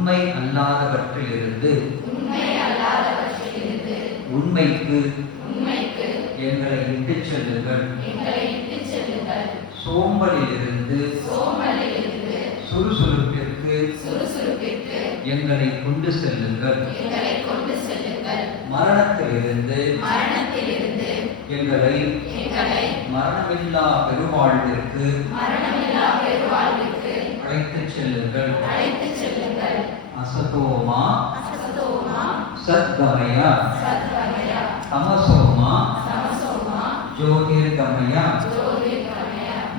உண்மை அல்லாதவற்றிலிருந்து உண்மைக்கு எங்களை இட்டுச் செல்லுங்கள். சோம்பலிலிருந்து சுறுசுறுப்பிற்கு எங்களை கொண்டு செல்லுங்கள். மரணத்திலிருந்து எங்களை மரணமில்லா பெருவாழ்விற்கு அழைத்துச் செல்லுங்கள். அசதோமா சத்கமய தமசோமா ஜோதிர்கமய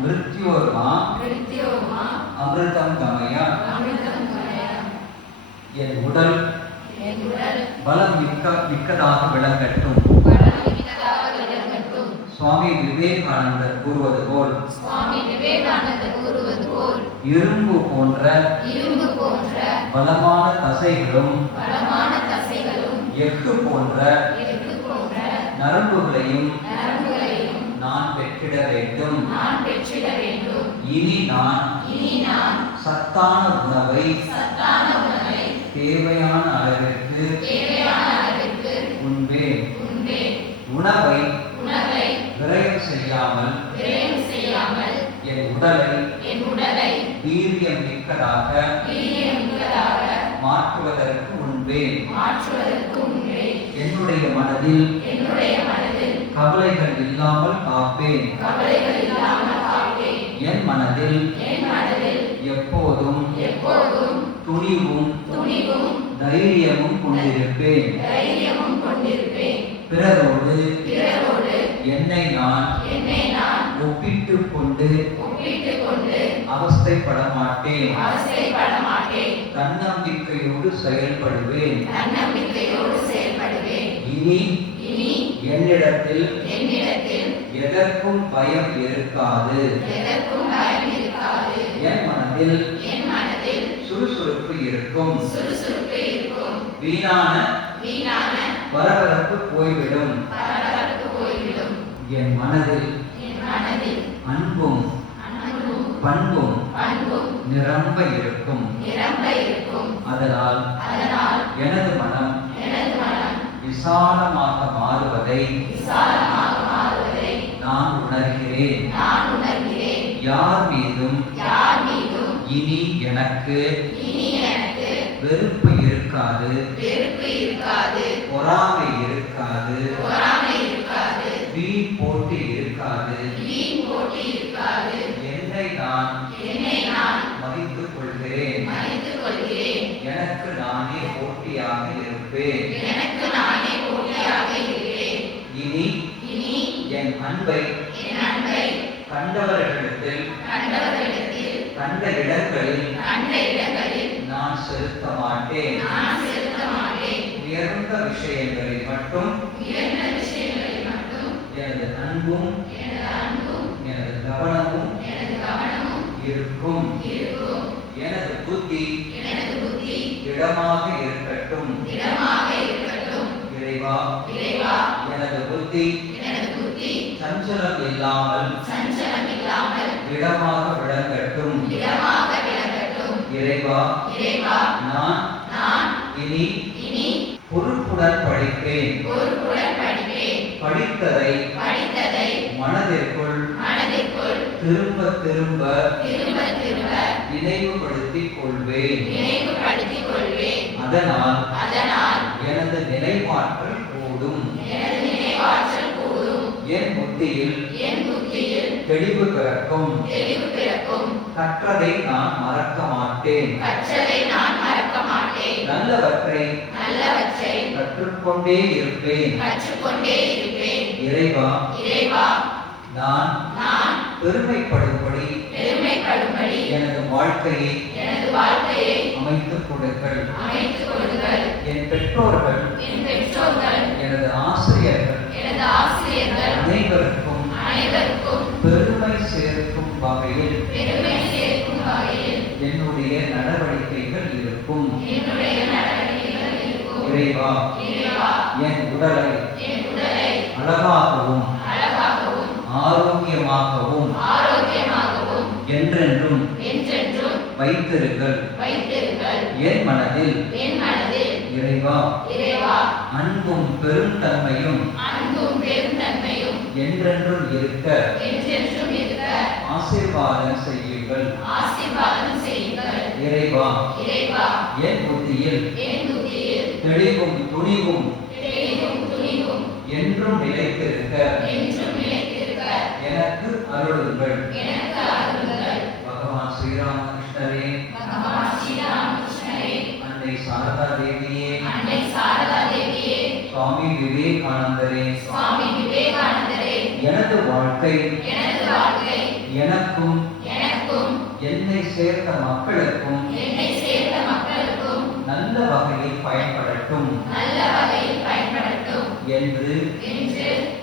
மிருத்யோர்மா அமிர்தம் கமய. என் உடல் பலம் மிக்கதாக விளங்கட்டும். சுவாமி விவேகானந்தர் கூறுவது போல் இரும்பு போன்ற பலமான தசைகளும் எஃகு போன்ற நரம்புகளையும் நான் பெற்றிட வேண்டும். இனி நான் சத்தான உணவை தேவையான அளவிற்கு உண்பேன். உணவை விரயம் செய்யாமல் என் உடலை வீரியம் மிக்கதாக மாற்றுவதற்கு உண்பேன். என்னுடைய மனதில் கவலைகள் இல்லாமல் காப்பேன். என் மனதில் எப்போதும் துணிவும் தைரியமும் கொண்டிருப்பேன். பிறரோடு என்னை நான் ஒப்பிட்டுக் கொண்டு அவஸ்தைப்பட மாட்டேன். தன்னம்பிக்கையோடு செயல்படுவேன். இனி என்னிடத்தில் எதற்கும் பயம் இருக்காது. என் மனதில் சுறுசுறுப்பு இருக்கும். வீணான பரபரப்பு போய்விடும். என் மனதில் அன்பும் பண்பும் நிரம்ப இருக்கும். அதனால் எனது மனம் விசாலமாக மாறுவதை நான் உணர்கிறேன். யார் மீதும் இனி எனக்கு வெறுப்பு இருக்காது. பொறாமை இருக்காது. வீண் போட்டி இருக்காது. என்னை நான் மதித்துக் கொள்கிறேன். எனக்கு நானே போட்டியாக இருப்பேன். இனி என் அன்பை கண்டவர்களிடத்தில் கண்ட இடங்களில் நான் செலுத்த மாட்டேன். உயர்ந்த விஷயங்களில் மட்டும் எனது அன்பும் எனது கவனமும் இருக்கும். எனது புத்தி திடமாக இருக்கட்டும். இறைவா, எனது புத்தி சஞ்சலம் இல்லாமல் திடமாக விளங்கட்டும். இறைவா, நான் இனி பொறுப்புடன் படிப்பேன். படித்ததை மனதிற்குள் திரும்ப திரும்ப நினைவுபடுத்திக் கொள்வேன். அதனால் எனது நினைவாற்றல் கூடும். என் புத்தியில் தெளிவு பிறக்கும். கற்றதை நான் மறக்க மாட்டேன். நல்லவற்றை கற்றுக்கொண்டே இருப்பேன். இறைவா, நான் பெருமைப்படும்படி எனது வாழ்க்கையை அமைத்துக் கொடுங்கள். என் பெற்றோர்கள் எனது ஆசிரியர்கள் அனைவருக்கும் பெருமை சேர்க்கும் வகையில் என்னுடைய நடவடிக்கைகள் இருக்கும். இறைவா, என் உடலை அழகாகவும் ஆரோக்கியமாகவும் என்றென்றும் வைத்திருங்கள் என் மனதில் இறைவா அன்பும் பெருந்தன்மையும் என்றென்றும் இருக்க ஆசீர்வாதம் செய்யுங்கள் இறைவா என் புத்தியில் தெளிவும் துணிவும் என்றும் நிலைத்திருக்க எனக்கு அருளுங்கள் பகவான் ஸ்ரீராமகிருஷ்ணரே அன்னை சாரதா தேவியே சுவாமி விவேகானந்தரே எனது வாழ்க்கை எனக்கும் என்னை சேர்ந்த மக்களுக்கும் நல்ல வகையில் பயன்படட்டும் என்று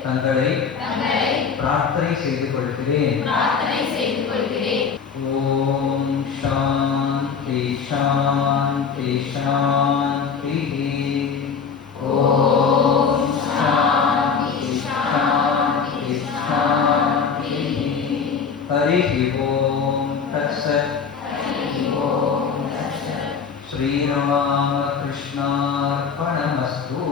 தங்களை பிரார்த்தனை செய்து கொள்கிறேன். ஓம் சாந்தி சாந்தி சாந்தி. ஓம் சாந்தி சாந்தி சாந்தி. ஹரி ஓம் தத்சத். ஸ்ரீராமகிருஷ்ணார்ப்பணமஸ்து.